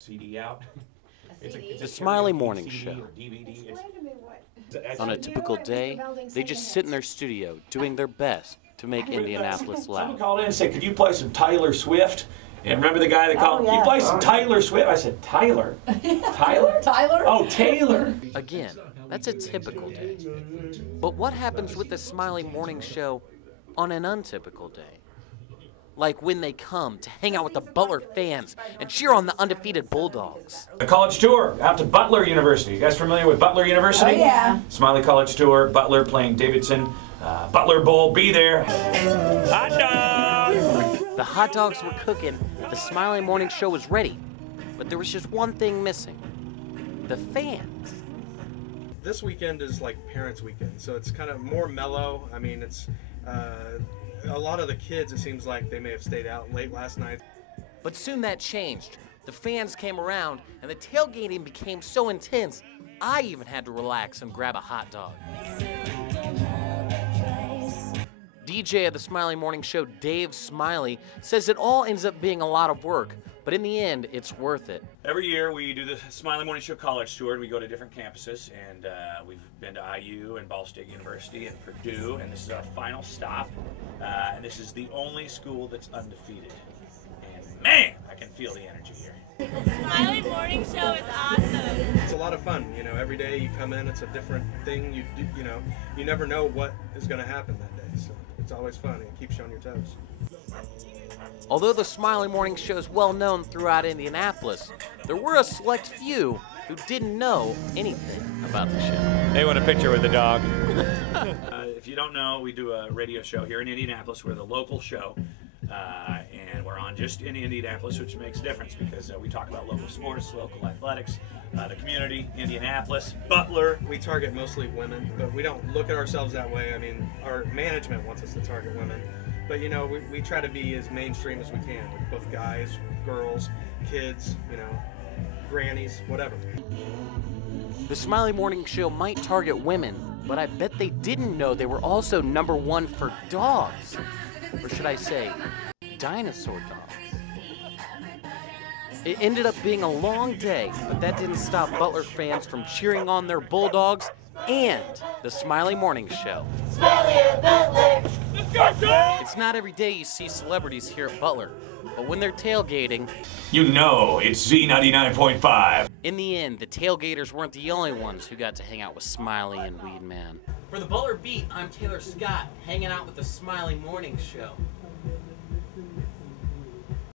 CD out. The Smiley Morning Show. On a typical day, they just sit in their studio doing their best to make Indianapolis loud. Someone called in and said, could you play some Taylor Swift? And remember the guy that called, yeah. You play some Taylor Swift? I said, Tyler? Tyler? Tyler? Oh, Taylor. Again, that's a typical day. But what happens with the Smiley Morning Show on an untypical day? Like when they come to hang out with the Butler fans and cheer on the undefeated Bulldogs. A college tour out to Butler University. You guys familiar with Butler University? Oh, yeah. Smiley College Tour, Butler playing Davidson, Butler Bowl, be there. Hot dogs! The hot dogs were cooking, the Smiley Morning Show was ready. But there was just one thing missing. The fans. This weekend is like Parents' Weekend, so it's kind of more mellow. I mean, it's a lot of the kids, it seems like they may have stayed out late last night. But soon that changed. The fans came around, and the tailgating became so intense, I even had to relax and grab a hot dog. DJ of the Smiley Morning Show, Dave Smiley, says it all ends up being a lot of work, but in the end, it's worth it. Every year we do the Smiley Morning Show College Tour, and we go to different campuses, and we've been to IU and Ball State University and Purdue, and this is our final stop, and this is the only school that's undefeated. And man, I can feel the energy here. The Smiley Morning Show is awesome. It's a lot of fun, you know, every day you come in, it's a different thing, you know, you never know what is going to happen that day, so it's always fun, it keeps you on your toes. Although the Smiley Morning Show is well known throughout Indianapolis, there were a select few who didn't know anything about the show. They want a picture with the dog. If you don't know, we do a radio show here in Indianapolis. We're the local show, and we're on just in Indianapolis, which makes a difference because we talk about local sports, local athletics, the community, Indianapolis, Butler. We target mostly women, but we don't look at ourselves that way. I mean, our management wants us to target women. But, you know, we try to be as mainstream as we can, with both guys, girls, kids, you know, grannies, whatever. The Smiley Morning Show might target women, but I bet they didn't know they were also #1 for dogs. Or should I say, dinosaur dogs. It ended up being a long day, but that didn't stop Butler fans from cheering on their Bulldogs and the Smiley Morning Show. Smiley Butler! It's not every day you see celebrities here at Butler, but when they're tailgating, You know it's Z99.5. in the end, the tailgaters weren't the only ones who got to hang out with Smiley and Weed Man. For the Butler Beat, I'm Taylor Scott, hanging out with the Smiley Morning Show.